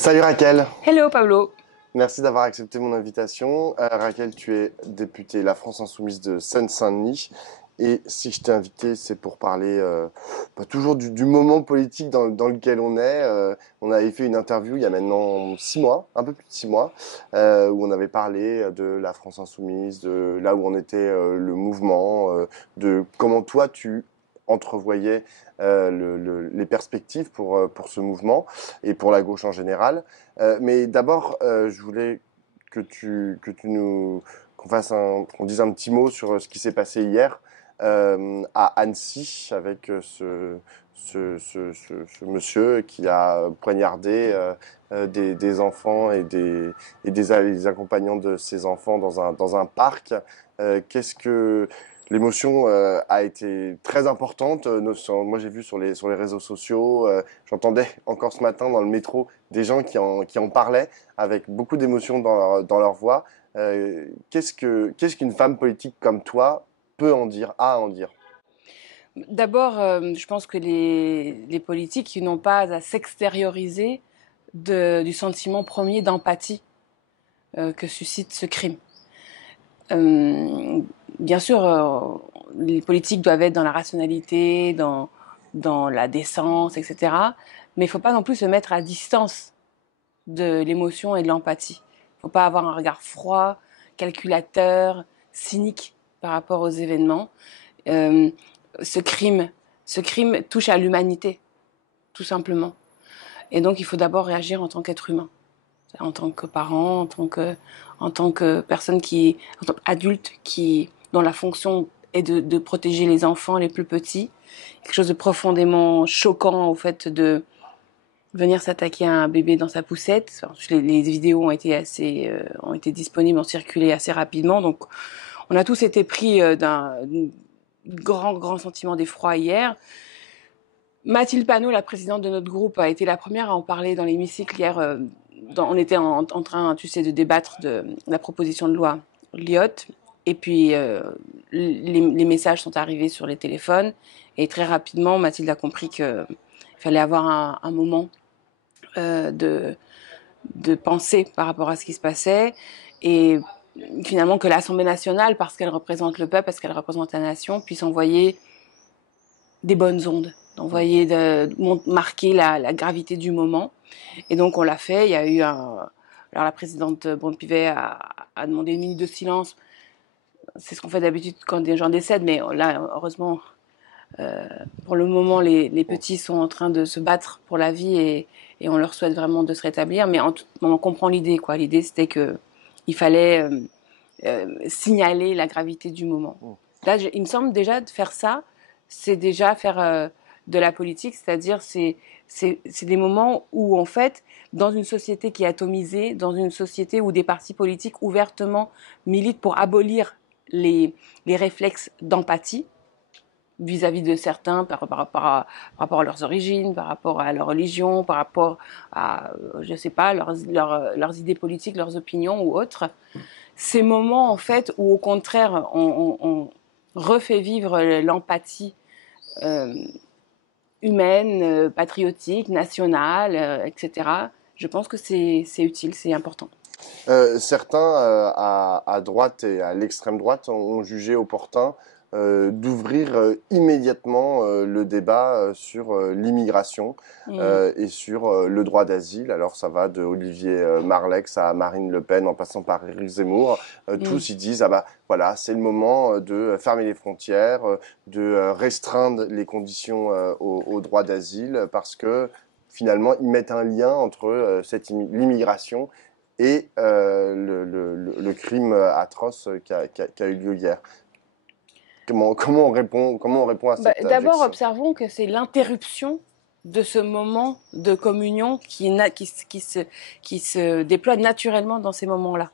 Salut Raquel, Hello Pablo. merci d'avoir accepté mon invitation. Raquel, tu es députée La France Insoumise de Seine-Saint-Denis. Et si je t'ai invité, c'est pour parler toujours du moment politique dans lequel on est. On avait fait une interview il y a maintenant 6 mois, un peu plus de 6 mois, où on avait parlé de la France Insoumise, de là où on était le mouvement, de comment toi tu entrevoyais les perspectives pour ce mouvement et pour la gauche en général. Mais d'abord, je voulais qu'on dise un petit mot sur ce qui s'est passé hier à Annecy avec ce monsieur qui a poignardé des enfants et des accompagnants de ces enfants dans un parc. Qu'est-ce que L'émotion a été très importante. Moi, j'ai vu sur les réseaux sociaux, j'entendais encore ce matin dans le métro des gens qui en parlaient avec beaucoup d'émotion dans leur voix. Qu'est-ce qu'une femme politique comme toi peut en dire, a à en dire? D'abord, je pense que les politiques n'ont pas à s'extérioriser du sentiment premier d'empathie que suscite ce crime. Euh, Bien sûr, les politiques doivent être dans la rationalité, dans la décence, etc. Mais il ne faut pas non plus se mettre à distance de l'émotion et de l'empathie. Il ne faut pas avoir un regard froid, calculateur, cynique par rapport aux événements. Euh, ce crime, ce crime touche à l'humanité, tout simplement. Et donc, il faut d'abord réagir en tant qu'être humain, en tant que parent, en tant que personne en tant qu'adulte dont la fonction est de protéger les enfants les plus petits. Quelque chose de profondément choquant au fait de venir s'attaquer à un bébé dans sa poussette. Enfin, les vidéos ont été disponibles, ont circulé assez rapidement. Donc, on a tous été pris d'un grand sentiment d'effroi hier. Mathilde Panot, la présidente de notre groupe, a été la première à en parler dans l'hémicycle hier. On était en train, tu sais, de débattre de la proposition de loi Lyotte. Et puis, les messages sont arrivés sur les téléphones. Et très rapidement, Mathilde a compris qu'il fallait avoir un moment de pensée par rapport à ce qui se passait. Et finalement, que l'Assemblée nationale, parce qu'elle représente le peuple, parce qu'elle représente la nation, puisse envoyer des bonnes ondes, marquer la gravité du moment. Et donc on l'a fait. Il y a eu alors la présidente Brune-Pivet a demandé 1 minute de silence. C'est ce qu'on fait d'habitude quand des gens décèdent, mais là, heureusement, pour le moment, les petits sont en train de se battre pour la vie et on leur souhaite vraiment de se rétablir. Mais on comprend l'idée, quoi. L'idée, c'était que il fallait signaler la gravité du moment. Là, il me semble déjà de faire ça, c'est déjà faire de la politique, c'est-à-dire c'est des moments où en fait, dans une société qui est atomisée, dans une société où des partis politiques ouvertement militent pour abolir les réflexes d'empathie vis-à-vis de certains par rapport à leurs origines, par rapport à leur religion, par rapport à, je sais pas, leurs idées politiques, leurs opinions ou autres. Ces moments, en fait, où au contraire, on refait vivre l'empathie euh, humaine, patriotique, nationale, etc., je pense que c'est utile, c'est important. Certains à droite et à l'extrême droite ont jugé opportun d'ouvrir immédiatement le débat sur l'immigration et sur le droit d'asile. Alors ça va de Olivier Marleix à Marine Le Pen en passant par Éric Zemmour. Mm. Tous ils disent ah bah voilà, c'est le moment de fermer les frontières, de restreindre les conditions au droit d'asile parce que finalement ils mettent un lien entre l'immigration et le crime atroce qui a eu lieu hier. Comment on répond à cette D'abord, objection? observons que c'est l'interruption de ce moment de communion qui se déploie naturellement dans ces moments-là.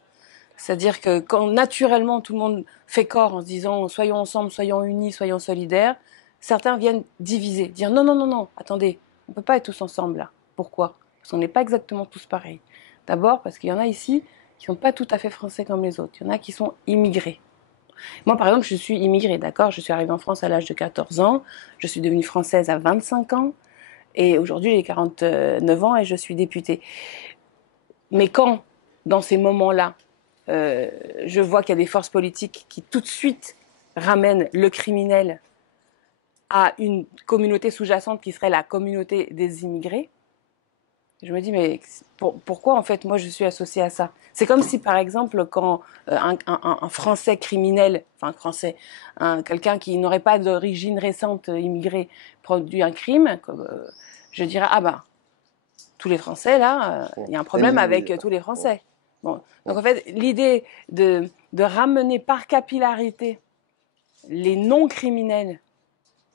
C'est-à-dire que quand naturellement tout le monde fait corps en se disant soyons ensemble, soyons unis, soyons solidaires, certains viennent diviser, dire non, non, non, non, attendez, on ne peut pas être tous ensemble là. Pourquoi? Parce qu'on n'est pas exactement tous pareils. D'abord parce qu'il y en a ici qui ne sont pas tout à fait français comme les autres. Il y en a qui sont immigrés. Moi, par exemple, je suis immigrée, d'accord? Je suis arrivée en France à l'âge de 14 ans, je suis devenue française à 25 ans, et aujourd'hui j'ai 49 ans et je suis députée. Mais quand, dans ces moments-là, je vois qu'il y a des forces politiques qui tout de suite ramènent le criminel à une communauté sous-jacente qui serait la communauté des immigrés, je me dis, mais pourquoi en fait moi je suis associée à ça? C'est comme si par exemple quand un Français criminel, enfin Français, quelqu'un qui n'aurait pas d'origine récente immigrée produit un crime, je dirais, ah ben, tous les Français là, il y a un problème avec tous les Français. Bon. Donc en fait, l'idée de ramener par capillarité les non-criminels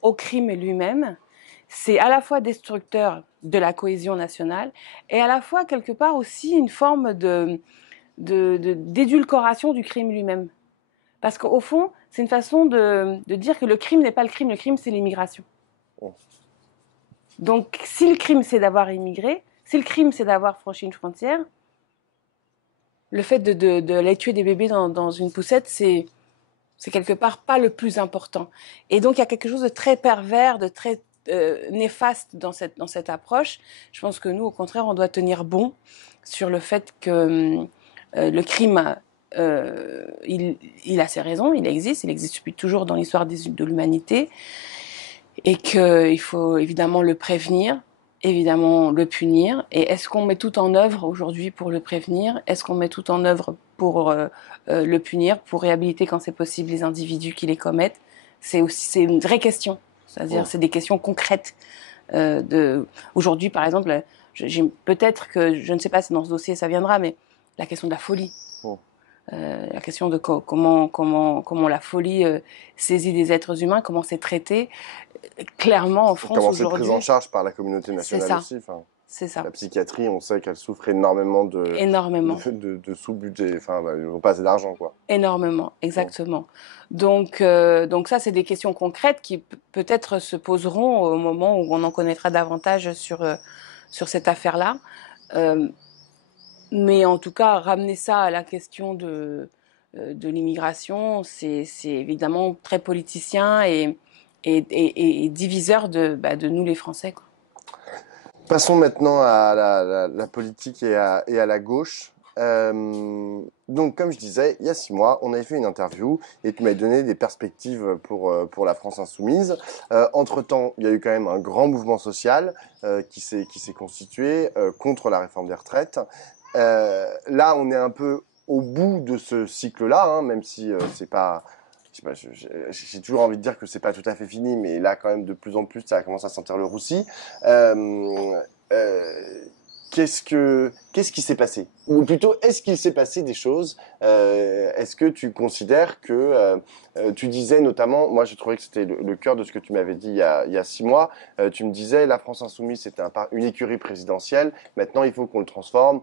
au crime lui-même, c'est à la fois destructeur de la cohésion nationale et à la fois quelque part aussi une forme d'édulcoration du crime lui-même. Parce qu'au fond, c'est une façon de dire que le crime n'est pas le crime c'est l'immigration. Donc si le crime c'est d'avoir immigré, si le crime c'est d'avoir franchi une frontière, le fait d'aller tuer des bébés dans une poussette, c'est quelque part pas le plus important. Et donc il y a quelque chose de très pervers, de très néfaste dans cette approche. Je pense que nous, au contraire, on doit tenir bon sur le fait que le crime, il a ses raisons, il existe depuis toujours dans l'histoire de l'humanité, et qu'il faut évidemment le prévenir, évidemment le punir. Et est-ce qu'on met tout en œuvre aujourd'hui pour le prévenir? Est-ce qu'on met tout en œuvre pour le punir, pour réhabiliter quand c'est possible les individus qui les commettent? C'est une vraie question. C'est-à-dire, c'est des questions concrètes. Aujourd'hui, par exemple, peut-être que, je ne sais pas si dans ce dossier ça viendra, mais la question de la folie. La question de comment la folie saisit des êtres humains, comment c'est traité. Clairement, en France aujourd'hui. Comment c'est pris en charge par la communauté nationale aussi. Enfin, c'est ça. La psychiatrie, on sait qu'elle souffre énormément de sous-budget. Enfin, ils n'ont pas assez d'argent, quoi. Énormément, exactement. Donc ça, c'est des questions concrètes qui peut-être se poseront au moment où on en connaîtra davantage sur cette affaire-là. Mais en tout cas, ramener ça à la question de l'immigration, c'est évidemment très politicien et diviseur de nous les Français, quoi. Passons maintenant à la politique et à la gauche. Donc, comme je disais, il y a 6 mois, on avait fait une interview et tu m'avais donné des perspectives pour la France insoumise. Entre-temps, il y a eu quand même un grand mouvement social qui s'est constitué contre la réforme des retraites. Là, on est un peu au bout de ce cycle-là, hein, même si c'est pas... J'ai toujours envie de dire que c'est pas tout à fait fini, mais là, quand même, de plus en plus, ça commence à sentir le roussi. Qu'est-ce qui s'est passé? Ou plutôt, est-ce qu'il s'est passé des choses? Est-ce que tu considères que tu disais notamment, moi j'ai trouvé que c'était le cœur de ce que tu m'avais dit il y a 6 mois. Tu me disais la France insoumise c'était une écurie présidentielle. Maintenant il faut qu'on le transforme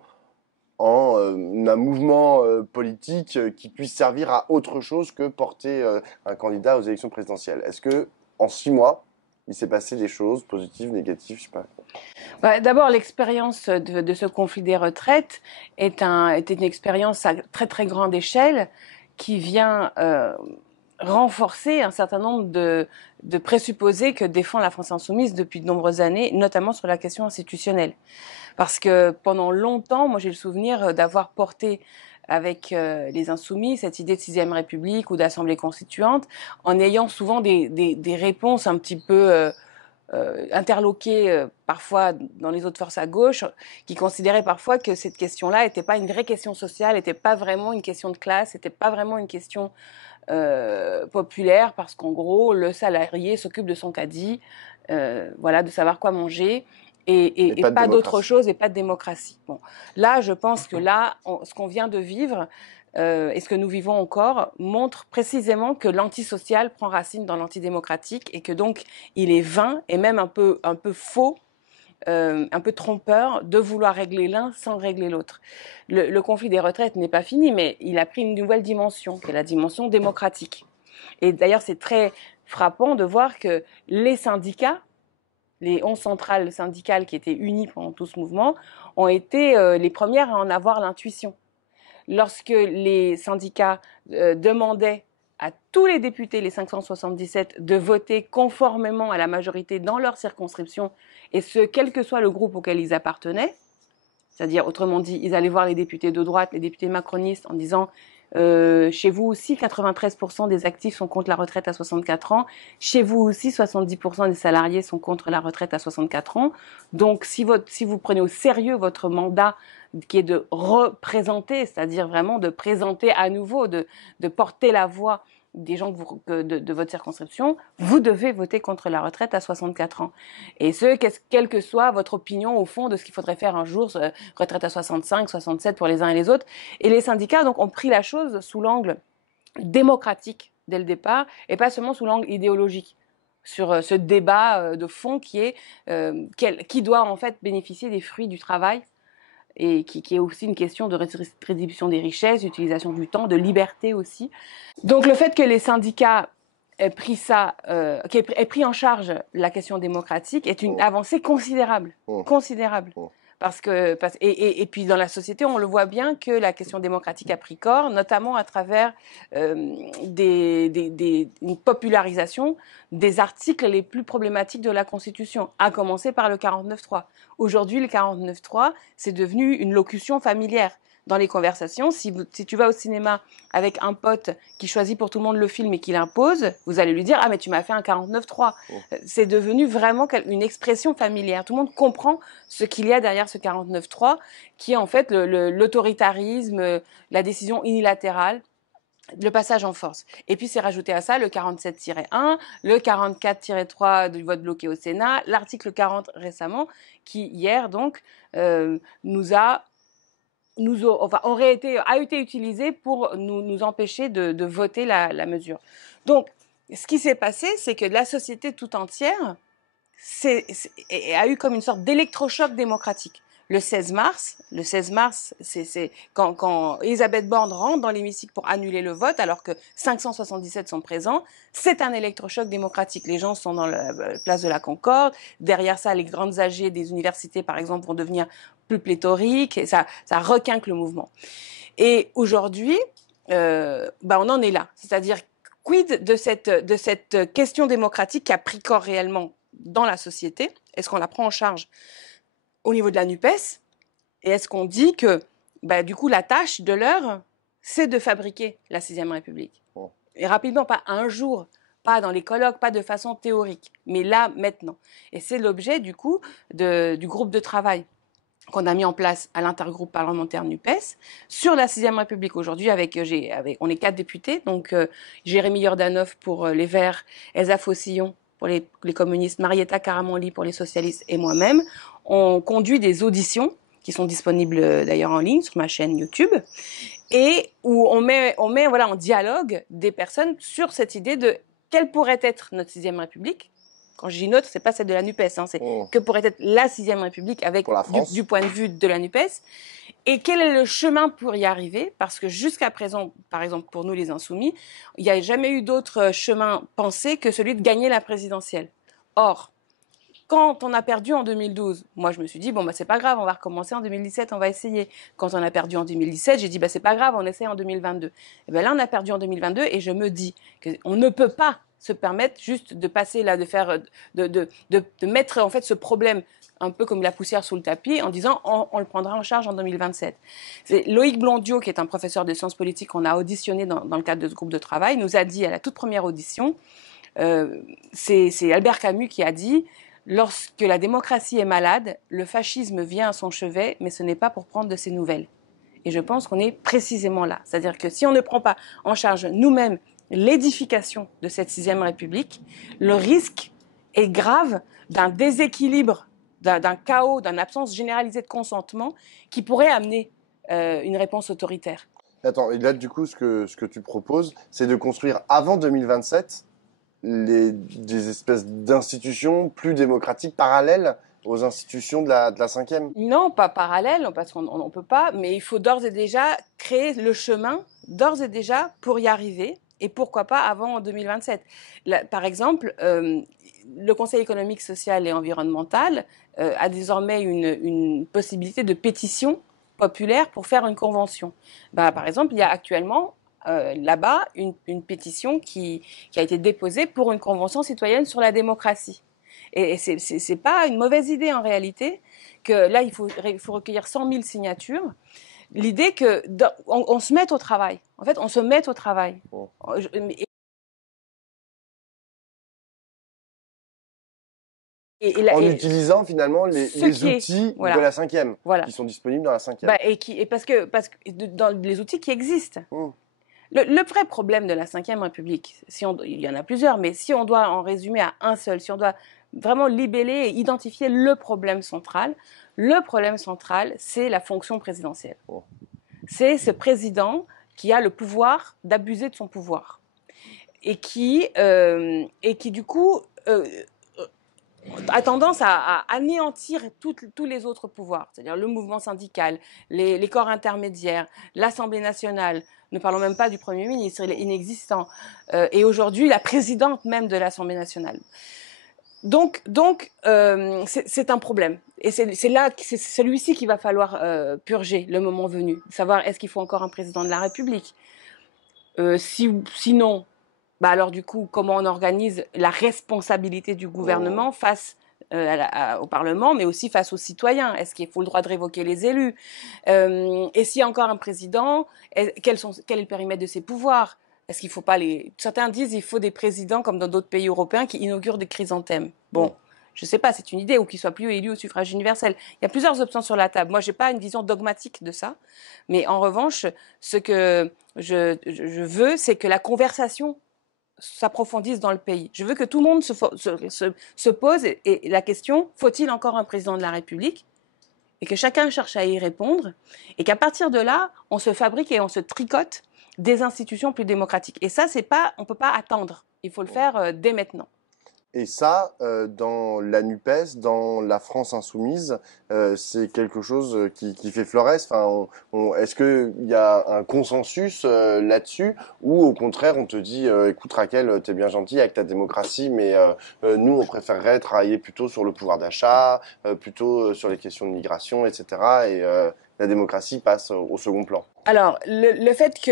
en un mouvement politique qui puisse servir à autre chose que porter un candidat aux élections présidentielles. Est-ce que en 6 mois il s'est passé des choses positives, négatives, je sais pas? D'abord, l'expérience de ce conflit des retraites était une expérience à très très grande échelle qui vient renforcer un certain nombre de présupposés que défend la France insoumise depuis de nombreuses années, notamment sur la question institutionnelle. Parce que pendant longtemps, moi j'ai le souvenir d'avoir porté avec les insoumis cette idée de 6e République ou d'Assemblée constituante, en ayant souvent des réponses un petit peu interloqués parfois dans les autres forces à gauche, qui considéraient parfois que cette question-là n'était pas une vraie question sociale, n'était pas vraiment une question de classe, n'était pas vraiment une question populaire, parce qu'en gros, le salarié s'occupe de son caddie, voilà, de savoir quoi manger, et pas d'autre chose, et pas de démocratie. Bon, là, je pense que ce qu'on vient de vivre, et ce que nous vivons encore montre précisément que l'antisocial prend racine dans l'antidémocratique et que donc il est vain et même un peu faux, un peu trompeur de vouloir régler l'un sans régler l'autre. Le conflit des retraites n'est pas fini, mais il a pris une nouvelle dimension, qui est la dimension démocratique. Et d'ailleurs, c'est très frappant de voir que les syndicats, les 11 centrales syndicales qui étaient unies pendant tout ce mouvement, ont été les premières à en avoir l'intuition. Lorsque les syndicats demandaient à tous les députés, les 577, de voter conformément à la majorité dans leur circonscription, et ce, quel que soit le groupe auquel ils appartenaient, C'est-à-dire, autrement dit, ils allaient voir les députés de droite, les députés macronistes, en disant chez vous aussi, 93% des actifs sont contre la retraite à 64 ans. Chez vous aussi, 70% des salariés sont contre la retraite à 64 ans. Donc, si vous prenez au sérieux votre mandat qui est de représenter, c'est-à-dire vraiment de présenter à nouveau, de porter la voix des gens de votre circonscription, vous devez voter contre la retraite à 64 ans. Et quelle que soit votre opinion au fond de ce qu'il faudrait faire un jour, retraite à 65, 67 pour les uns et les autres. Et les syndicats donc ont pris la chose sous l'angle démocratique dès le départ et pas seulement sous l'angle idéologique sur ce débat de fond qui doit en fait bénéficier des fruits du travail et qui est aussi une question de redistribution des richesses, d'utilisation du temps, de liberté aussi. Donc le fait que les syndicats aient pris en charge la question démocratique est une avancée considérable, considérable. Et puis dans la société, on le voit bien que la question démocratique a pris corps, notamment à travers une popularisation des articles les plus problématiques de la Constitution, à commencer par le 49.3. Aujourd'hui, le 49.3, c'est devenu une locution familière. Dans les conversations, si tu vas au cinéma avec un pote qui choisit pour tout le monde le film et qui l'impose, vous allez lui dire « Ah, mais tu m'as fait un 49.3 ». C'est devenu vraiment une expression familière. Tout le monde comprend ce qu'il y a derrière ce 49.3, qui est en fait l'autoritarisme, la décision unilatérale, le passage en force. Et puis, c'est rajouté à ça le 47-1, le 44-3 du vote bloqué au Sénat, l'article 40 récemment, qui hier, donc, a été utilisé pour nous empêcher de voter la mesure. Donc, ce qui s'est passé, c'est que la société tout entière a eu comme une sorte d'électrochoc démocratique. Le 16 mars, c'est quand Elisabeth Borne rentre dans l'hémicycle pour annuler le vote, alors que 577 sont présents, c'est un électrochoc démocratique. Les gens sont dans la place de la Concorde. Derrière ça, les grandes AG des universités, par exemple, vont devenir plus pléthoriques. Et ça requinque le mouvement. Et aujourd'hui, on en est là. C'est-à-dire, quid de cette question démocratique qui a pris corps réellement dans la société? Est-ce qu'on la prend en charge au niveau de la NUPES? Et est-ce qu'on dit que, du coup, la tâche de l'heure, c'est de fabriquer la 6e République? Et rapidement, pas un jour, pas dans les colloques, pas de façon théorique, mais là, maintenant. Et c'est l'objet, du coup, du groupe de travail qu'on a mis en place à l'intergroupe parlementaire NUPES sur la 6e République. Aujourd'hui, on est 4 députés, donc Jérémy Yordanov pour les Verts, Elsa Fossillon pour les communistes, Marietta Karamanli pour les socialistes et moi-même. On conduit des auditions qui sont disponibles d'ailleurs en ligne sur ma chaîne YouTube et où on met en dialogue des personnes sur cette idée de quelle pourrait être notre 6e République. Quand je dis notre, c'est pas celle de la NUPES, c'est que pourrait être la 6e République avec du point de vue de la NUPES. Et quel est le chemin pour y arriver? Parce que jusqu'à présent, par exemple pour nous les Insoumis, il n'y a jamais eu d'autre chemin pensé que celui de gagner la présidentielle. Or, quand on a perdu en 2012, moi je me suis dit, c'est pas grave, on va recommencer en 2017, on va essayer. Quand on a perdu en 2017, j'ai dit, c'est pas grave, on essaie en 2022. Et là, on a perdu en 2022 et je me dis qu'on ne peut pas se permettre juste de passer là, de mettre en fait ce problème un peu comme la poussière sous le tapis en disant on le prendra en charge en 2027. C'est Loïc Blondiot, qui est un professeur de sciences politiques qu'on a auditionné dans le cadre de ce groupe de travail, nous a dit à la toute première audition, c'est Albert Camus qui a dit « Lorsque la démocratie est malade, le fascisme vient à son chevet, mais ce n'est pas pour prendre de ses nouvelles. » Et je pense qu'on est précisément là. C'est-à-dire que si on ne prend pas en charge nous-mêmes l'édification de cette 6e République, le risque est grave d'un déséquilibre, d'un chaos, d'une absence généralisée de consentement qui pourrait amener une réponse autoritaire. Attends, et là, du coup, ce que tu proposes, c'est de construire avant 2027 des espèces d'institutions plus démocratiques parallèles aux institutions de la 5e? Non, pas parallèles, parce qu'on ne peut pas, mais il faut d'ores et déjà créer le chemin, d'ores et déjà, pour y arriver. Et pourquoi pas avant 2027. Là, par exemple, le Conseil économique, social et environnemental a désormais une possibilité de pétition populaire pour faire une convention. Par exemple, il y a actuellement là-bas une pétition qui a été déposée pour une convention citoyenne sur la démocratie. Et c'est pas une mauvaise idée en réalité, que là, il faut recueillir 100 000 signatures. L'idée que on se mette au travail. En fait, on se met au travail. Bon. En utilisant finalement les outils de la cinquième, qui sont disponibles dans la cinquième. Parce que dans les outils qui existent. Le vrai problème de la Ve République, il y en a plusieurs, mais si on doit en résumer à un seul, si on doit vraiment libeller et identifier le problème central, c'est la fonction présidentielle. C'est ce président qui a le pouvoir d'abuser de son pouvoir et qui du coup a tendance à anéantir tous les autres pouvoirs, c'est-à-dire le mouvement syndical, les corps intermédiaires, l'Assemblée nationale, ne parlons même pas du Premier ministre, il est inexistant, et aujourd'hui la présidente même de l'Assemblée nationale. Donc c'est un problème. Et c'est celui-ci qu'il va falloir purger le moment venu. Savoir est-ce qu'il faut encore un président de la République. Sinon, bah alors du coup, comment on organise la responsabilité du gouvernement face au Parlement, mais aussi face aux citoyens. Est-ce qu'il faut le droit de révoquer les élus? Et s'il y a encore un président, quel est le périmètre de ses pouvoirs? Est-ce qu'il faut pas Certains disent qu'il faut des présidents, comme dans d'autres pays européens, qui inaugurent des chrysanthèmes. Bon, je sais pas, c'est une idée, ou qu'ils soient plus élus au suffrage universel. Il y a plusieurs options sur la table. Moi, j'ai pas une vision dogmatique de ça. Mais en revanche, ce que je veux, c'est que la conversation s'approfondisse dans le pays. Je veux que tout le monde se pose et la question, faut-il encore un président de la République? Et que chacun cherche à y répondre. Et qu'à partir de là, on se fabrique et on se tricote des institutions plus démocratiques. Et ça, on ne peut pas attendre. Il faut le faire dès maintenant. Et ça, dans la NUPES, dans la France insoumise, c'est quelque chose qui fait florès. Enfin, est-ce qu'il y a un consensus là-dessus, ou au contraire, on te dit, écoute Raquel, t'es bien gentille avec ta démocratie, mais nous, on préférerait travailler plutôt sur le pouvoir d'achat, plutôt sur les questions de migration, etc. Et la démocratie passe au second plan. Alors, le fait que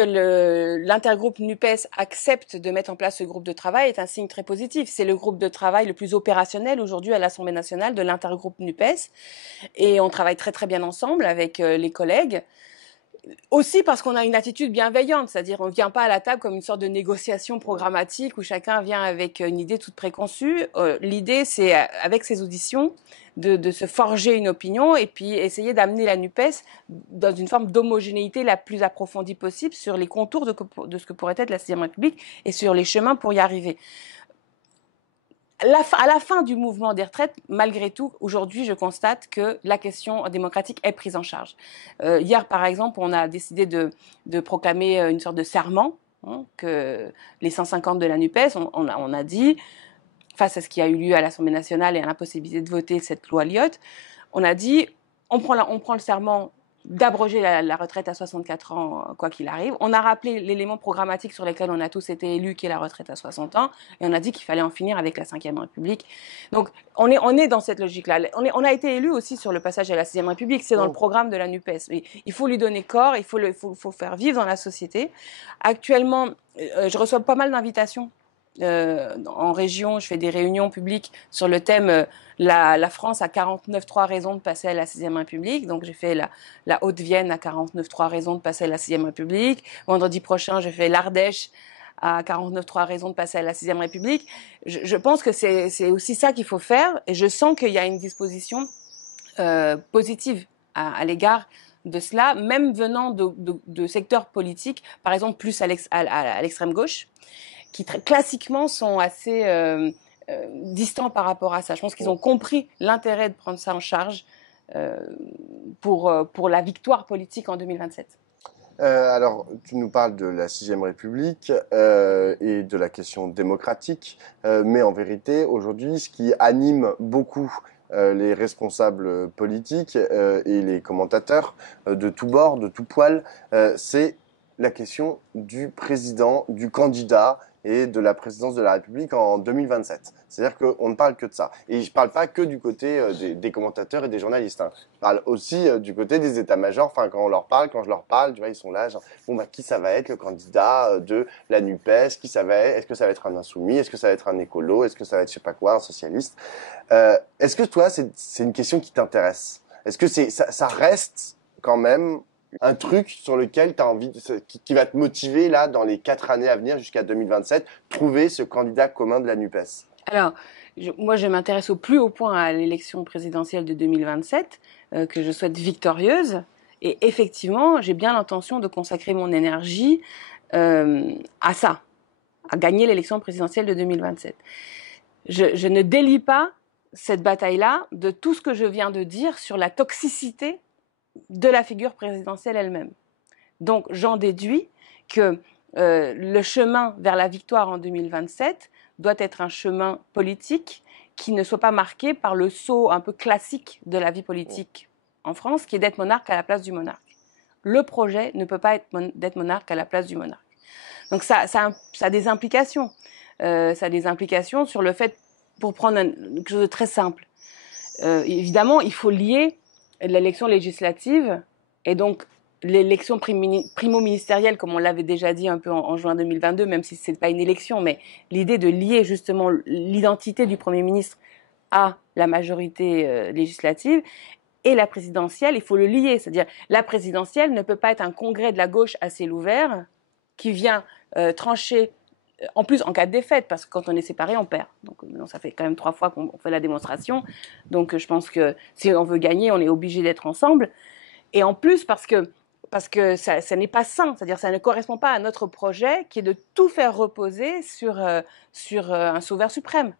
l'intergroupe NUPES accepte de mettre en place ce groupe de travail est un signe très positif. C'est le groupe de travail le plus opérationnel aujourd'hui à l'Assemblée nationale de l'intergroupe NUPES. Et on travaille très très bien ensemble avec les collègues. Aussi parce qu'on a une attitude bienveillante, c'est-à-dire on ne vient pas à la table comme une sorte de négociation programmatique où chacun vient avec une idée toute préconçue. L'idée, c'est, avec ces auditions, de se forger une opinion et puis essayer d'amener la NUPES dans une forme d'homogénéité la plus approfondie possible sur les contours de ce que pourrait être la Sixième République et sur les chemins pour y arriver. À la fin du mouvement des retraites, malgré tout, aujourd'hui, je constate que la question démocratique est prise en charge. Hier, par exemple, on a décidé de proclamer une sorte de serment, que les 150 de la NUPES, on a dit, face à ce qui a eu lieu à l'Assemblée nationale et à l'impossibilité de voter cette loi Lyotte, on a dit, on prend le serment d'abroger la retraite à 64 ans, quoi qu'il arrive. On a rappelé l'élément programmatique sur lequel on a tous été élus, qui est la retraite à 60 ans, et on a dit qu'il fallait en finir avec la Ve République. Donc, on est dans cette logique-là. On a été élus aussi sur le passage à la Sixième République, c'est dans le programme de la NUPES. Mais il faut lui donner corps, il faut faire vivre dans la société. Actuellement, je reçois pas mal d'invitations. En région, je fais des réunions publiques sur le thème la France a 49.3 raisons de passer à la Sixième République. Donc j'ai fait la Haute-Vienne à 49.3 raisons de passer à la Sixième République. Vendredi prochain, je fais l'Ardèche à 49.3 raisons de passer à la Sixième République. Je pense que c'est aussi ça qu'il faut faire, et je sens qu'il y a une disposition positive à l'égard de cela, même venant de secteurs politiques, par exemple plus à l'extrême gauche, qui classiquement sont assez distants par rapport à ça. Je pense qu'ils ont compris l'intérêt de prendre ça en charge pour la victoire politique en 2027. Alors, tu nous parles de la Sixième République et de la question démocratique, mais en vérité, aujourd'hui, ce qui anime beaucoup les responsables politiques et les commentateurs de tous bords, de tout poil, c'est la question du président, du candidat, et de la présidence de la République en 2027. C'est-à-dire qu'on ne parle que de ça. Et je ne parle pas que du côté des commentateurs et des journalistes. Hein. Je parle aussi du côté des états-majors. Enfin, quand je leur parle, tu vois, ils sont là, genre, bon, bah, qui ça va être le candidat de la NUPES? Qui ça va être? Est-ce que ça va être un insoumis? Est-ce que ça va être un écolo? Est-ce que ça va être je sais pas quoi, un socialiste? Est-ce que toi, c'est une question qui t'intéresse? Est-ce que ça reste quand même un truc sur lequel tu as envie, qui va te motiver là dans les 4 années à venir jusqu'à 2027, trouver ce candidat commun de la NUPES? Alors, moi, je m'intéresse au plus haut point à l'élection présidentielle de 2027, que je souhaite victorieuse. Et effectivement, j'ai bien l'intention de consacrer mon énergie à ça, à gagner l'élection présidentielle de 2027. Je ne délie pas cette bataille-là de tout ce que je viens de dire sur la toxicité de la figure présidentielle elle-même. Donc, j'en déduis que le chemin vers la victoire en 2027 doit être un chemin politique qui ne soit pas marqué par le saut un peu classique de la vie politique en France, qui est d'être monarque à la place du monarque. Le projet ne peut pas être d'être monarque à la place du monarque. Donc ça a des implications. Ça a des implications sur le fait, pour prendre quelque chose de très simple. Évidemment, il faut lier l'élection législative et donc l'élection primo-ministérielle, comme on l'avait déjà dit un peu en juin 2022, même si ce n'est pas une élection, mais l'idée de lier justement l'identité du Premier ministre à la majorité législative et la présidentielle, il faut le lier. C'est-à-dire la présidentielle ne peut pas être un congrès de la gauche à ciel ouvert qui vient trancher, en plus en cas de défaite, parce que quand on est séparé, on perd. Donc ça fait quand même 3 fois qu'on fait la démonstration. Donc je pense que si on veut gagner, on est obligé d'être ensemble. Et en plus parce que ça n'est pas sain, c'est-à-dire ça ne correspond pas à notre projet qui est de tout faire reposer sur un sauveur suprême.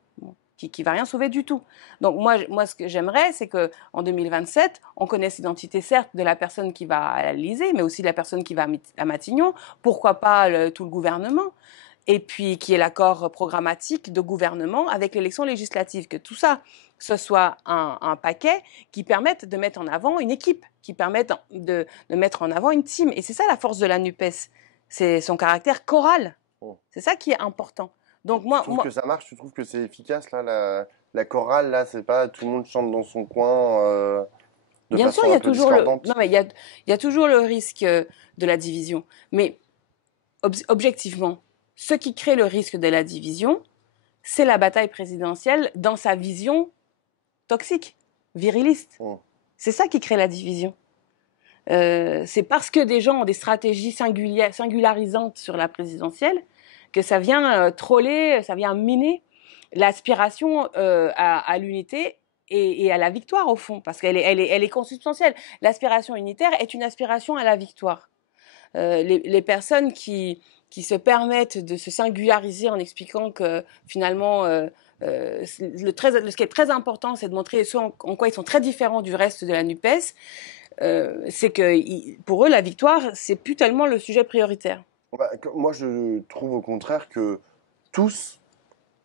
Qui va rien sauver du tout. Donc moi ce que j'aimerais, c'est qu'en 2027, on connaisse l'identité certes de la personne qui va à l'Élysée, mais aussi de la personne qui va à Matignon, pourquoi pas tout le gouvernement, et puis qui est l'accord programmatique de gouvernement avec l'élection législative, que tout ça, ce soit un paquet qui permette de mettre en avant une équipe, qui permette de mettre en avant une team. Et c'est ça la force de la NUPES, c'est son caractère choral. C'est ça qui est important. Donc tu trouves que ça marche? Tu trouves que c'est efficace là, la chorale là, c'est pas tout le monde chante dans son coin de bien sûr, façon il y un a peu toujours discordante? non, mais il y a toujours le risque de la division. Mais objectivement, ce qui crée le risque de la division, c'est la bataille présidentielle dans sa vision toxique, viriliste. C'est ça qui crée la division. C'est parce que des gens ont des stratégies singularisantes sur la présidentielle que ça vient troller, ça vient miner l'aspiration à l'unité et à la victoire au fond, parce qu'elle est consubstantielle. L'aspiration unitaire est une aspiration à la victoire. Les personnes qui se permettent de se singulariser en expliquant que finalement ce qui est très important, c'est de montrer en quoi ils sont très différents du reste de la NUPES. C'est que pour eux, la victoire, c'est plus tellement le sujet prioritaire. Moi, je trouve au contraire que tous,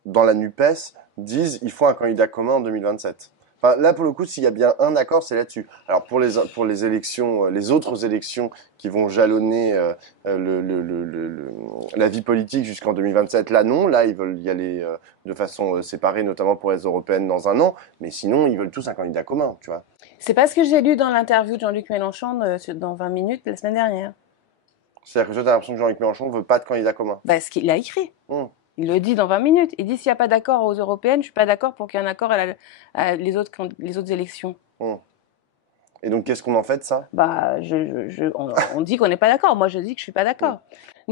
dans la NUPES, disent il faut un candidat commun en 2027. Enfin, là, pour le coup, s'il y a bien un accord, c'est là-dessus. Alors, pour les élections, les autres élections qui vont jalonner la vie politique jusqu'en 2027, là, non. Là, ils veulent y aller de façon séparée, notamment pour les européennes dans un an. Mais sinon, ils veulent tous un candidat commun, tu vois. C'est pas ce que j'ai lu dans l'interview de Jean-Luc Mélenchon dans 20 minutes la semaine dernière. C'est-à-dire que toi, tu as l'impression que Jean-Luc Mélenchon ne veut pas de candidat commun. Bah, ce qu'il a écrit. Il le dit dans 20 minutes. Il dit s'il n'y a pas d'accord aux européennes, je ne suis pas d'accord pour qu'il y ait un accord à les autres élections. Et donc, qu'est-ce qu'on en fait de ça? Bah, on dit qu'on n'est pas d'accord. Moi, je dis que je ne suis pas d'accord.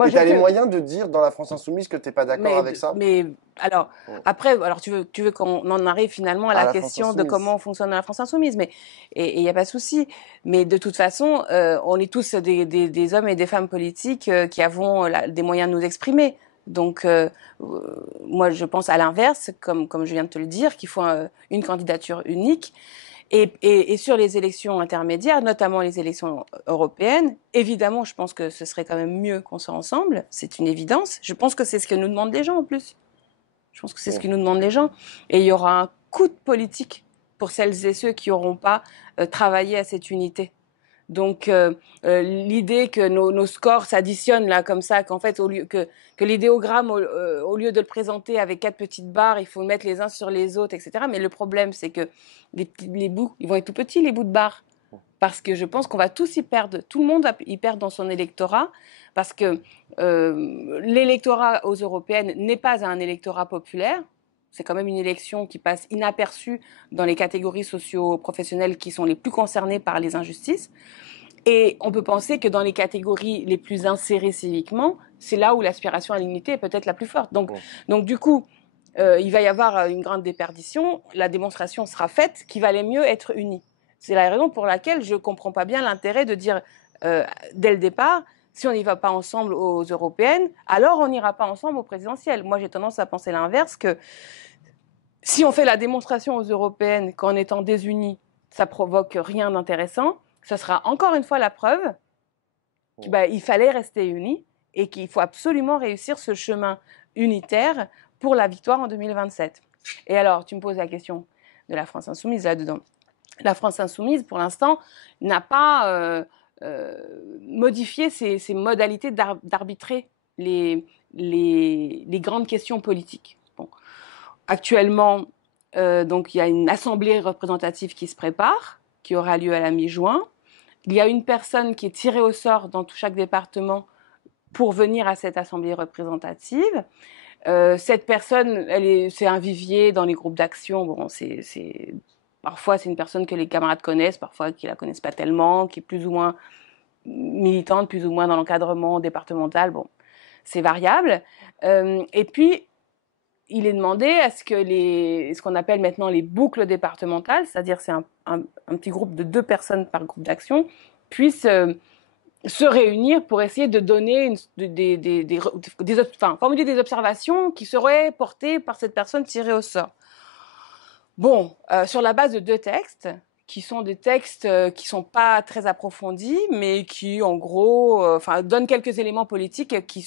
Et tu as les moyens de dire dans la France Insoumise que tu n'es pas d'accord avec ça? Mais alors, après, tu veux qu'on en arrive finalement à la question de comment fonctionne la France Insoumise. Et il n'y a pas de souci. Mais de toute façon, on est tous des hommes et des femmes politiques qui avons des moyens de nous exprimer. Donc, moi, je pense à l'inverse, comme je viens de te le dire, qu'il faut une candidature unique. Et sur les élections intermédiaires, notamment les élections européennes, évidemment, je pense que ce serait quand même mieux qu'on soit ensemble. C'est une évidence. Je pense que c'est ce que nous demandent les gens en plus. Je pense que c'est ce que nous demandent les gens. Et il y aura un coup de politique pour celles et ceux qui n'auront pas travaillé à cette unité. Donc l'idée que nos scores s'additionnent là comme ça, qu'en fait que l'idéogramme au lieu de le présenter avec 4 petites barres, il faut mettre les uns sur les autres, etc. Mais le problème c'est que les bouts, ils vont être tout petits les bouts de barres. Parce que je pense qu'on va tous y perdre. Tout le monde y perd dans son électorat, parce que l'électorat aux européennes n'est pas un électorat populaire. C'est quand même une élection qui passe inaperçue dans les catégories socio-professionnelles qui sont les plus concernées par les injustices. Et on peut penser que dans les catégories les plus insérées civiquement, c'est là où l'aspiration à l'unité est peut-être la plus forte. Donc du coup, il va y avoir une grande déperdition. La démonstration sera faite qu'il valait mieux être unis. C'est la raison pour laquelle je ne comprends pas bien l'intérêt de dire dès le départ, si on n'y va pas ensemble aux européennes, alors on n'ira pas ensemble aux présidentielles. Moi, j'ai tendance à penser l'inverse, que si on fait la démonstration aux européennes qu'en étant désunis, ça provoque rien d'intéressant, ça sera encore une fois la preuve qu'il fallait rester unis et qu'il faut absolument réussir ce chemin unitaire pour la victoire en 2027. Et alors, tu me poses la question de la France insoumise là-dedans. La France insoumise, pour l'instant, n'a pas modifié ses modalités d'arbitrer les grandes questions politiques. Bon. Actuellement, donc, il y a une assemblée représentative qui se prépare, qui aura lieu à la mi-juin. Il y a une personne qui est tirée au sort dans chaque département pour venir à cette assemblée représentative. Cette personne, c'est un vivier dans les groupes d'action. Bon, parfois, c'est une personne que les camarades connaissent, parfois qui la connaissent pas tellement, qui est plus ou moins militante, plus ou moins dans l'encadrement départemental. Bon, c'est variable. Et puis, il est demandé à ce que ce qu'on appelle maintenant les boucles départementales, c'est-à-dire c'est un petit groupe de 2 personnes par groupe d'action, puissent se réunir pour essayer de donner formuler des observations qui seraient portées par cette personne tirée au sort. Bon, sur la base de 2 textes, qui sont des textes qui sont pas très approfondis, mais qui, en gros, donnent quelques éléments politiques qui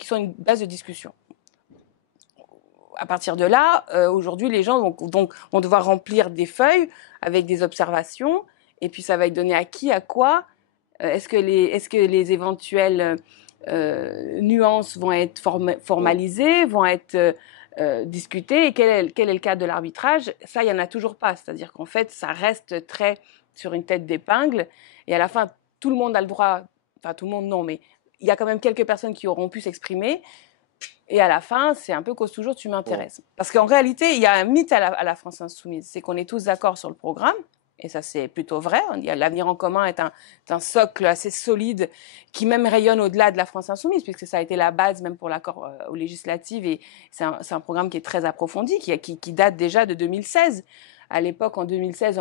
sont une base de discussion. À partir de là, aujourd'hui, les gens vont devoir remplir des feuilles avec des observations, et puis ça va être donné à qui, à quoi. Est-ce que les éventuelles nuances vont être formalisées, vont être discutées, et quel est le cadre de l'arbitrage? Ça, il n'y en a toujours pas. C'est-à-dire qu'en fait, ça reste très sur une tête d'épingle, et à la fin, tout le monde a le droit, enfin tout le monde non, mais il y a quand même quelques personnes qui auront pu s'exprimer. Et à la fin, c'est un peu cause toujours tu m'intéresses. Parce qu'en réalité, il y a un mythe à la France insoumise, c'est qu'on est tous d'accord sur le programme, et ça c'est plutôt vrai. L'avenir en commun est un socle assez solide qui même rayonne au-delà de la France insoumise, puisque ça a été la base même pour l'accord aux législatives, et c'est un programme qui est très approfondi, qui date déjà de 2016. À l'époque, en 2016,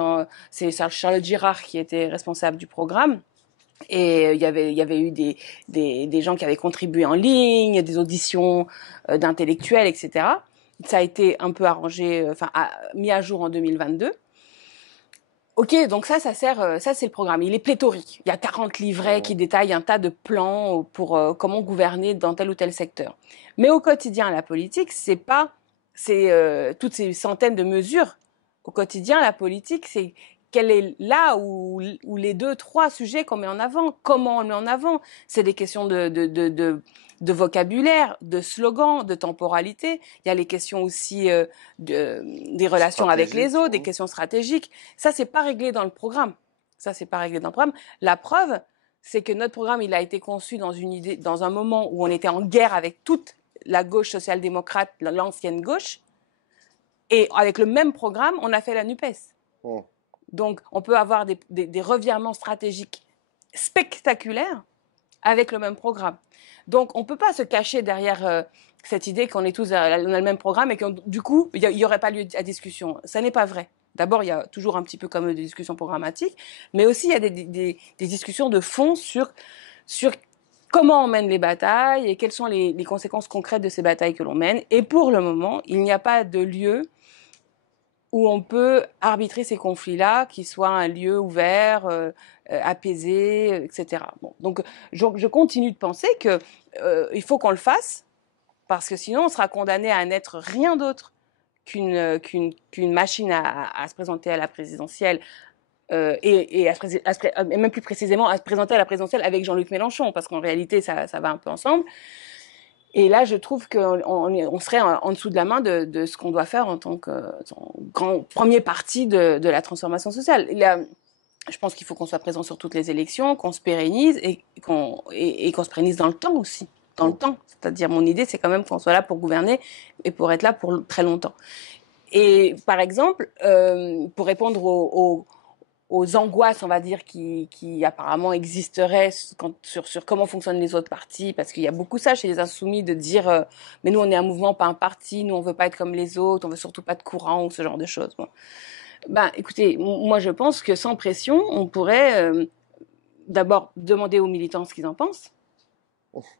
c'est Charles Girard qui était responsable du programme. Et il y avait eu des gens qui avaient contribué en ligne, des auditions d'intellectuels, etc. Ça a été un peu arrangé, mis à jour en 2022. Ok, donc ça sert, ça c'est le programme. Il est pléthorique. Il y a 40 livrets qui détaillent un tas de plans pour comment gouverner dans tel ou tel secteur. Mais au quotidien, la politique, c'est toutes ces centaines de mesures. Au quotidien, la politique, c'est quel est là où les 2, 3 sujets qu'on met en avant, comment on le met en avant. C'est des questions de vocabulaire, de slogan, de temporalité. Il y a les questions aussi des relations avec les autres, des questions stratégiques. Ça, c'est pas réglé dans le programme. La preuve, c'est que notre programme, il a été conçu dans un moment où on était en guerre avec toute la gauche social-démocrate, l'ancienne gauche. Et avec le même programme, on a fait la NUPES. Donc, on peut avoir des revirements stratégiques spectaculaires avec le même programme. Donc, on ne peut pas se cacher derrière cette idée qu'on est tous on a le même programme et que du coup, il n'y aurait pas lieu à discussion. Ça n'est pas vrai. D'abord, il y a toujours un petit peu comme des discussions programmatiques, mais aussi il y a des discussions de fond sur comment on mène les batailles et quelles sont les conséquences concrètes de ces batailles que l'on mène. Et pour le moment, il n'y a pas de lieu où on peut arbitrer ces conflits-là, qui soit un lieu ouvert, apaisé, etc. Bon, donc, je continue de penser que il faut qu'on le fasse, parce que sinon, on sera condamné à n'être rien d'autre qu'une machine à se présenter à la présidentielle et même plus précisément à se présenter à la présidentielle avec Jean-Luc Mélenchon, parce qu'en réalité, ça va un peu ensemble. Et là, je trouve qu'on serait en dessous de la main de ce qu'on doit faire en tant que grand premier parti de la transformation sociale. Je pense qu'il faut qu'on soit présent sur toutes les élections, qu'on se pérennise et qu'on se pérennise dans le temps aussi. Dans le temps. C'est-à-dire, mon idée, c'est quand même qu'on soit là pour gouverner et pour être là pour très longtemps. Et par exemple, pour répondre aux angoisses, on va dire, qui apparemment existeraient sur comment fonctionnent les autres partis, parce qu'il y a beaucoup ça chez les Insoumis de dire mais nous on est un mouvement, pas un parti, nous on veut pas être comme les autres, on veut surtout pas de courant ou ce genre de choses. Bon. Ben, écoutez, moi je pense que sans pression, on pourrait d'abord demander aux militants ce qu'ils en pensent.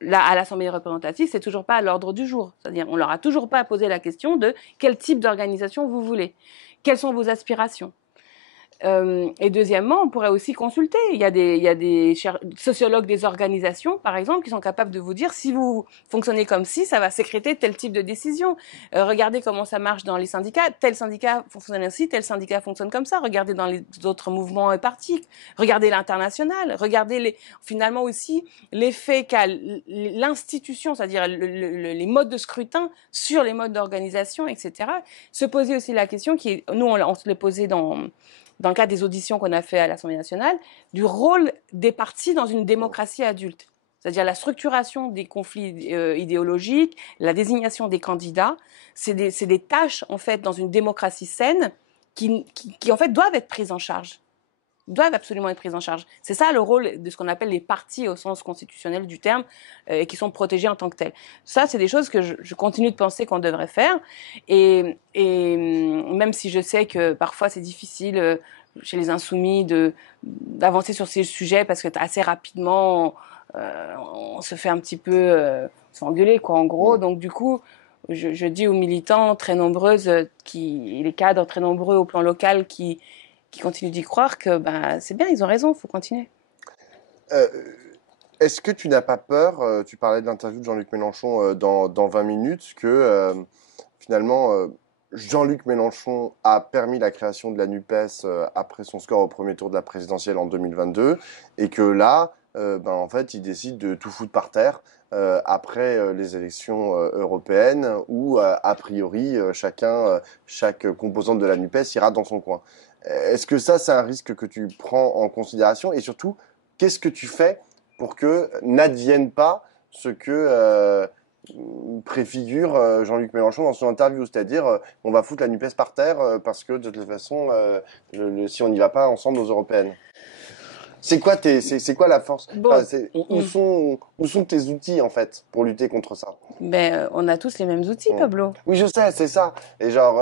Là, à l'Assemblée représentative, c'est toujours pas à l'ordre du jour. C'est-à-dire, on leur a toujours pas posé la question de quel type d'organisation vous voulez, quelles sont vos aspirations. Et deuxièmement, on pourrait aussi consulter. Il y a des sociologues des organisations, par exemple, qui sont capables de vous dire si vous fonctionnez comme ci, ça va sécréter tel type de décision. Regardez comment ça marche dans les syndicats. Tel syndicat fonctionne ainsi, tel syndicat fonctionne comme ça. Regardez dans les autres mouvements et partis. Regardez l'international. Regardez finalement aussi l'effet qu'a l'institution, c'est-à-dire les modes de scrutin sur les modes d'organisation, etc. Se poser aussi la question nous, on se l'est posé dans le cadre des auditions qu'on a fait à l'Assemblée nationale, du rôle des partis dans une démocratie adulte. C'est-à-dire la structuration des conflits idéologiques, la désignation des candidats, c'est des tâches, en fait, dans une démocratie saine qui en fait, doivent être prises en charge. Doivent absolument être prises en charge. C'est ça le rôle de ce qu'on appelle les partis au sens constitutionnel du terme, et qui sont protégés en tant que tels. Ça, c'est des choses que je continue de penser qu'on devrait faire. Et même si je sais que parfois c'est difficile chez les Insoumis d'avancer sur ces sujets parce que assez rapidement on se fait un petit peu s'engueuler, quoi, en gros. Donc du coup, je dis aux militants très nombreuses, les cadres très nombreux au plan local qui continuent d'y croire que c'est bien, ils ont raison, il faut continuer. Est-ce que tu n'as pas peur, tu parlais de l'interview de Jean-Luc Mélenchon dans 20 minutes, que finalement Jean-Luc Mélenchon a permis la création de la NUPES après son score au premier tour de la présidentielle en 2022 et que là, en fait, il décide de tout foutre par terre après les élections européennes où, a priori, chaque composante de la NUPES ira dans son coin. Est-ce que ça, c'est un risque que tu prends en considération? Et surtout, qu'est-ce que tu fais pour que n'advienne pas ce que préfigure Jean-Luc Mélenchon dans son interview, c'est-à-dire on va foutre la NUPES par terre parce que de toute façon, si on n'y va pas ensemble aux européennes. C'est quoi la force? Enfin, où sont tes outils en fait pour lutter contre ça? On a tous les mêmes outils, Pablo. Oui, je sais, c'est ça. Et genre,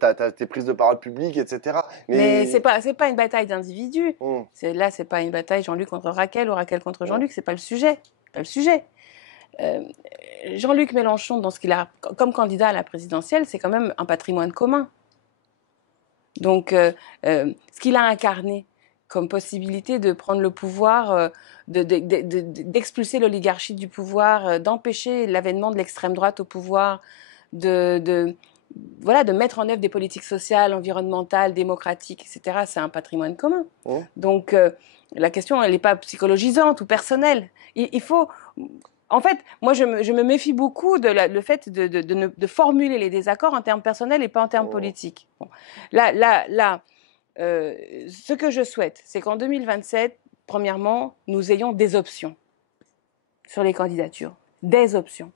t'as tes prises de parole publiques, etc. Mais c'est pas une bataille d'individus. Là, c'est pas une bataille Jean-Luc contre Raquel ou Raquel contre Jean-Luc. C'est pas le sujet. Pas le sujet. Jean-Luc Mélenchon, dans ce qu'il a comme candidat à la présidentielle, c'est quand même un patrimoine commun. Donc, ce qu'il a incarné comme possibilité de prendre le pouvoir, d'expulser l'oligarchie du pouvoir, d'empêcher l'avènement de l'extrême droite au pouvoir, de mettre en œuvre des politiques sociales, environnementales, démocratiques, etc. C'est un patrimoine commun. Donc, la question, elle n'est pas psychologisante ou personnelle. Il faut... En fait, moi, je me méfie beaucoup le fait de formuler les désaccords en termes personnels et pas en termes politiques. Bon. Là, ce que je souhaite, c'est qu'en 2027, premièrement, nous ayons des options sur les candidatures. Des options.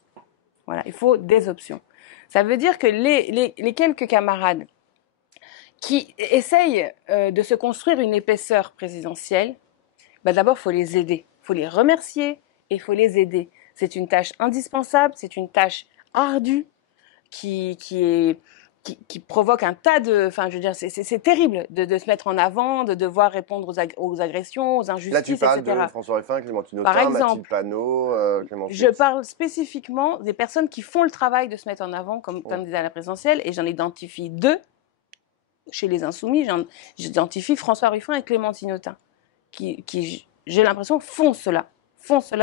Voilà, il faut des options. Ça veut dire que les quelques camarades qui essayent de se construire une épaisseur présidentielle, d'abord, il faut les aider. Il faut les remercier et il faut les aider. C'est une tâche indispensable, c'est une tâche ardue qui provoque un tas de... Enfin, je veux dire, c'est terrible de se mettre en avant, de devoir répondre aux agressions, aux injustices, etc. Là, tu parles de François Ruffin, Clémentine Autain, Mathilde Panot, Clément Fritz. Je parle spécifiquement des personnes qui font le travail de se mettre en avant comme candidat à la présidentielle, et j'en identifie deux chez les Insoumis. J'identifie François Ruffin et Clémentine Autain, qui j'ai l'impression, font cela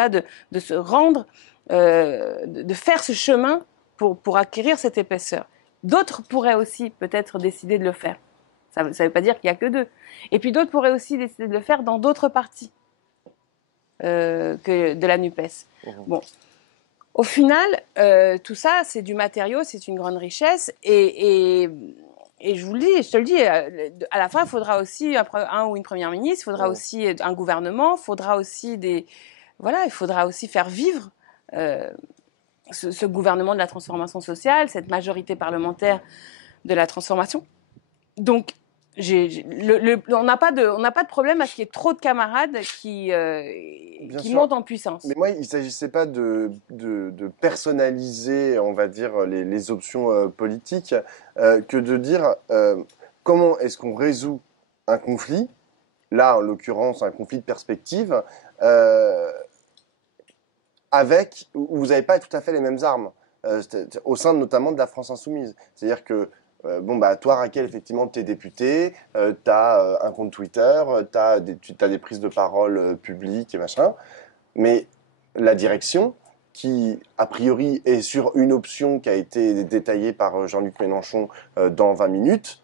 de se rendre, de faire ce chemin pour acquérir cette épaisseur. D'autres pourraient aussi peut-être décider de le faire. Ça ne veut pas dire qu'il n'y a que deux. Et puis d'autres pourraient aussi décider de le faire dans d'autres partis que de la NUPES. Bon. Au final, tout ça, c'est du matériau, c'est une grande richesse. Et je vous le dis, je te le dis, à la fin, il faudra aussi un ou une première ministre, il faudra aussi un gouvernement, il faudra aussi il faudra aussi faire vivre ce gouvernement de la transformation sociale, cette majorité parlementaire de la transformation. Donc, on n'a pas de problème à ce qu'il y ait trop de camarades qui montent en puissance. Mais moi, il ne s'agissait pas de personnaliser, on va dire, les options politiques, que de dire comment est-ce qu'on résout un conflit, là, en l'occurrence, un conflit de perspective, où vous n'avez pas tout à fait les mêmes armes, au sein notamment de la France insoumise. C'est-à-dire que toi, Raquel, effectivement, tu es députée, tu as un compte Twitter, tu as des prises de parole publiques et machin, mais la direction, qui, a priori, est sur une option qui a été détaillée par Jean-Luc Mélenchon dans 20 minutes,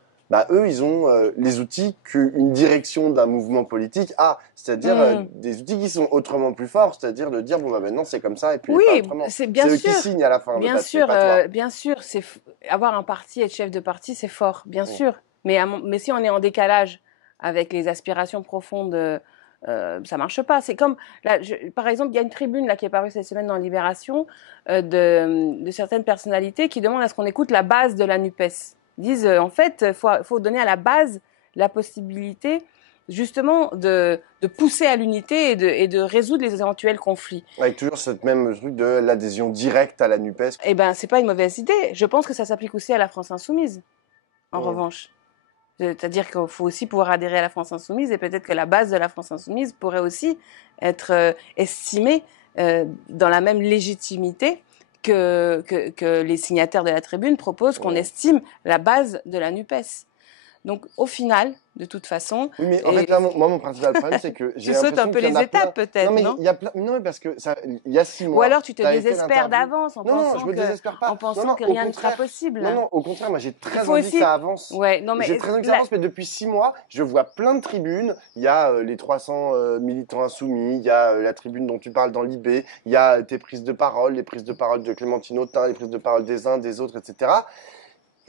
eux, ils ont les outils qu'une direction d'un mouvement politique a, c'est-à-dire des outils qui sont autrement plus forts, c'est-à-dire de dire maintenant c'est comme ça et puis pas autrement. C'est bien sûr. C'est eux qui signent à la fin. Bien sûr, bien sûr, avoir un parti, être chef de parti, c'est fort, bien sûr. Mais si on est en décalage avec les aspirations profondes, ça marche pas. C'est comme, là, par exemple, il y a une tribune là qui est parue cette semaine dans Libération de certaines personnalités qui demandent à ce qu'on écoute la base de la NUPES. Ils disent, en fait, faut donner à la base la possibilité, justement, de pousser à l'unité et de résoudre les éventuels conflits. Avec toujours cette même truc de l'adhésion directe à la NUPES. Eh ben, c'est pas une mauvaise idée. Je pense que ça s'applique aussi à la France insoumise, en revanche. C'est-à-dire qu'il faut aussi pouvoir adhérer à la France insoumise et peut-être que la base de la France insoumise pourrait aussi être estimée dans la même légitimité que les signataires de la tribune proposent qu'on estime la base de la NUPES. Donc, au final, de toute façon... Oui, mais en fait, là, moi, mon principal problème, c'est que j'ai l'impression tu sautes un peu les étapes, peut-être, non? Non, mais il y a plein... Non, parce que il y a 6 mois... Ou alors, tu te désespères d'avance en pensant que rien ne sera possible. Non, au contraire, moi, j'ai très envie que ça avance. Ouais, non, mais... J'ai très envie que ça avance, mais depuis 6 mois, je vois plein de tribunes. Il y a les 300 militants insoumis, il y a la tribune dont tu parles dans l'IB, il y a tes prises de parole, les prises de parole de Clémentine Autain, les prises de parole des uns, des autres, etc.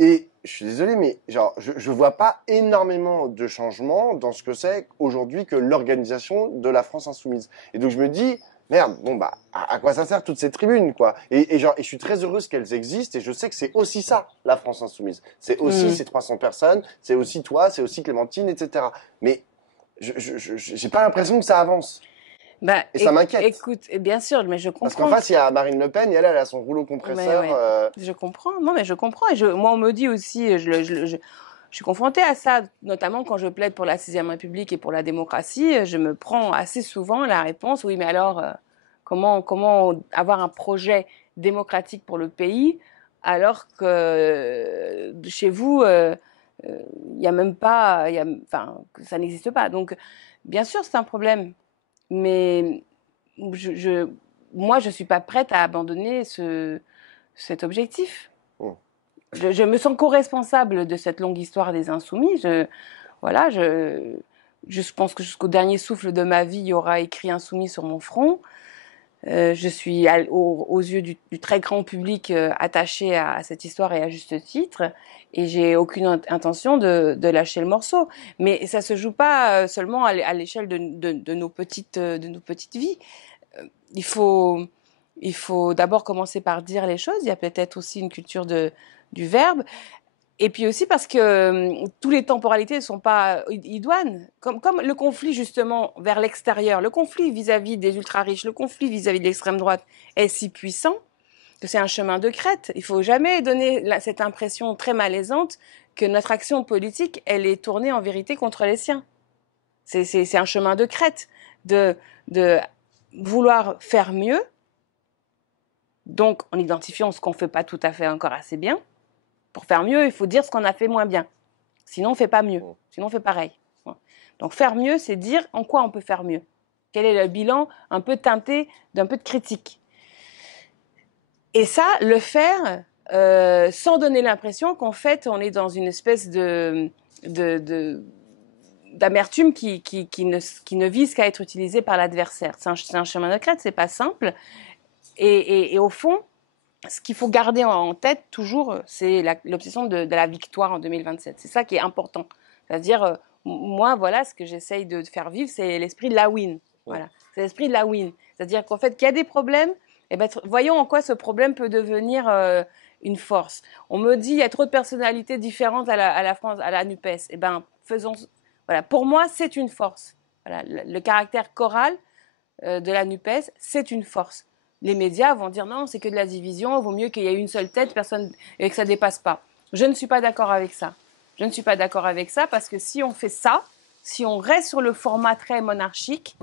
Et je suis désolé, mais je vois pas énormément de changements dans ce que c'est aujourd'hui que l'organisation de la France insoumise. Et donc je me dis, merde, à quoi ça sert toutes ces tribunes, quoi? Et je suis très heureuse qu'elles existent, et je sais que c'est aussi ça, la France insoumise. C'est aussi ces 300 personnes, c'est aussi toi, c'est aussi Clémentine, etc. Mais j'ai pas l'impression que ça avance. Et ça m'inquiète. Écoute, bien sûr, mais je comprends. Parce qu'en face, il y a Marine Le Pen, et elle a son rouleau compresseur. Je comprends. Non, mais je comprends. Et moi, on me dit aussi, je suis confrontée à ça, notamment quand je plaide pour la 6e République et pour la démocratie. Je me prends assez souvent la réponse, oui, mais alors, comment avoir un projet démocratique pour le pays alors que chez vous, il n'y a même pas, ça n'existe pas. Donc, bien sûr, c'est un problème. Mais moi, je ne suis pas prête à abandonner cet objectif. Je me sens co-responsable de cette longue histoire des Insoumis. Je pense que jusqu'au dernier souffle de ma vie, il y aura écrit Insoumis sur mon front. Je suis, aux yeux du très grand public, attachée à cette histoire et à juste titre. Et j'ai aucune intention de lâcher le morceau. Mais ça se joue pas seulement à l'échelle de nos petites vies. Il faut d'abord commencer par dire les choses. Il y a peut-être aussi une culture du verbe. Et puis aussi parce que toutes les temporalités ne sont pas idoines. Comme le conflit justement vers l'extérieur, le conflit vis-à-vis des ultra-riches, le conflit vis-à-vis de l'extrême droite est si puissant que c'est un chemin de crête. Il ne faut jamais donner cette impression très malaisante que notre action politique, elle est tournée en vérité contre les siens. C'est un chemin de crête de vouloir faire mieux, donc en identifiant ce qu'on ne fait pas tout à fait encore assez bien. Pour faire mieux, il faut dire ce qu'on a fait moins bien. Sinon, on ne fait pas mieux. Sinon, on fait pareil. Donc, faire mieux, c'est dire en quoi on peut faire mieux. Quel est le bilan un peu teinté d'un peu de critique. Et ça, le faire sans donner l'impression qu'en fait, on est dans une espèce de d'amertume qui ne vise qu'à être utilisé par l'adversaire. C'est un chemin de crête, c'est pas simple. Et au fond, ce qu'il faut garder en tête toujours, c'est l'obsession de la victoire en 2027. C'est ça qui est important. C'est-à-dire, moi, voilà, ce que j'essaye de faire vivre, c'est l'esprit de la win. Voilà, c'est l'esprit de la win. C'est-à-dire qu'en fait, qu'il y a des problèmes, eh ben, voyons en quoi ce problème peut devenir une force. On me dit, il y a trop de personnalités différentes à la France, à la NUPES. Eh ben, faisons. Voilà, pour moi, c'est une force. Voilà, le caractère choral de la NUPES, c'est une force. Les médias vont dire non, c'est que de la division, il vaut mieux qu'il y ait une seule tête, personne, et que ça ne dépasse pas. Je ne suis pas d'accord avec ça. Je ne suis pas d'accord avec ça parce que si on fait ça, si on reste sur le format très monarchique,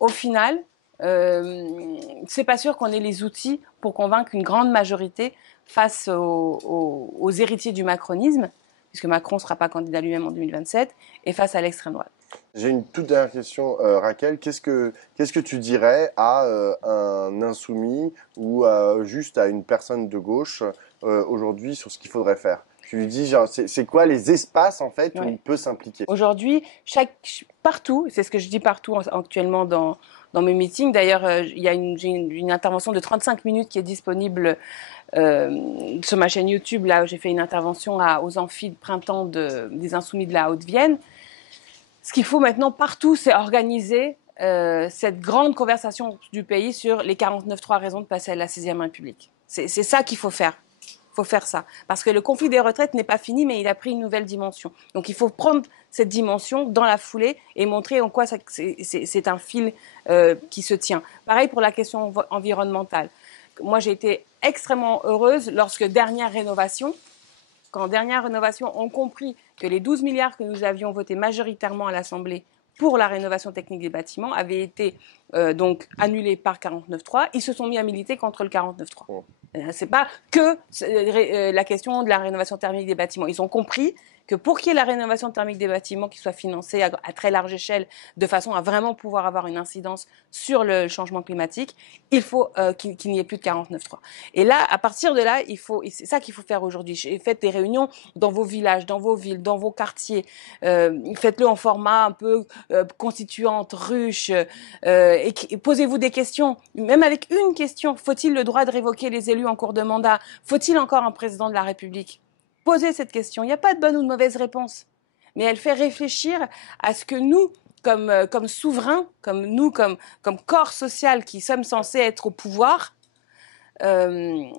au final, c'est pas sûr qu'on ait les outils pour convaincre une grande majorité face aux héritiers du macronisme, puisque Macron ne sera pas candidat lui-même en 2027, et face à l'extrême droite. J'ai une toute dernière question, Raquel. Qu'est-ce que tu dirais à un insoumis ou juste à une personne de gauche aujourd'hui sur ce qu'il faudrait faire? Tu lui dis, genre, c'est quoi les espaces en fait où il peut s'impliquer? Aujourd'hui, partout, c'est ce que je dis partout actuellement dans mes meetings. D'ailleurs, il y a une intervention de 35 minutes qui est disponible sur ma chaîne YouTube. Là, j'ai fait une intervention aux amphis de printemps des Insoumis de la Haute-Vienne. Ce qu'il faut maintenant partout, c'est organiser cette grande conversation du pays sur les 49.3 raisons de passer à la 6e République. C'est ça qu'il faut faire. Il faut faire ça. Parce que le conflit des retraites n'est pas fini, mais il a pris une nouvelle dimension. Donc il faut prendre cette dimension dans la foulée et montrer en quoi c'est un fil qui se tient. Pareil pour la question environnementale. Moi, j'ai été extrêmement heureuse lorsque quand dernière rénovation, on compris que les 12 milliards que nous avions votés majoritairement à l'Assemblée pour la rénovation technique des bâtiments avaient été donc annulés par 49.3. Ils se sont mis à militer contre le 49.3. C'est pas que la question de la rénovation thermique des bâtiments. Ils ont compris que pour qu'il y ait la rénovation thermique des bâtiments qui soit financée à très large échelle, de façon à vraiment pouvoir avoir une incidence sur le changement climatique, il faut qu'il n'y ait plus de 49.3. Et là, à partir de là, c'est ça qu'il faut faire aujourd'hui. Faites des réunions dans vos villages, dans vos villes, dans vos quartiers. Faites-le en format un peu constituante, ruche. Et posez-vous des questions. Même avec une question, faut-il le droit de révoquer les élus en cours de mandat? Faut-il encore un président de la République? Posez cette question. Il n'y a pas de bonne ou de mauvaise réponse. Mais elle fait réfléchir à ce que nous, comme souverains, comme corps social qui sommes censés être au pouvoir, est-ce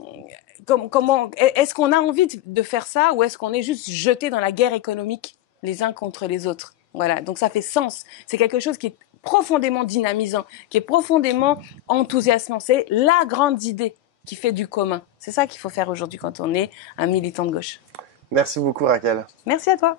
qu'on a envie de faire ça ou est-ce qu'on est juste jeté dans la guerre économique les uns contre les autres? Voilà, donc ça fait sens. C'est quelque chose qui est profondément dynamisant, qui est profondément enthousiasmant. C'est la grande idée qui fait du commun. C'est ça qu'il faut faire aujourd'hui quand on est un militant de gauche. Merci beaucoup, Raquel. Merci à toi.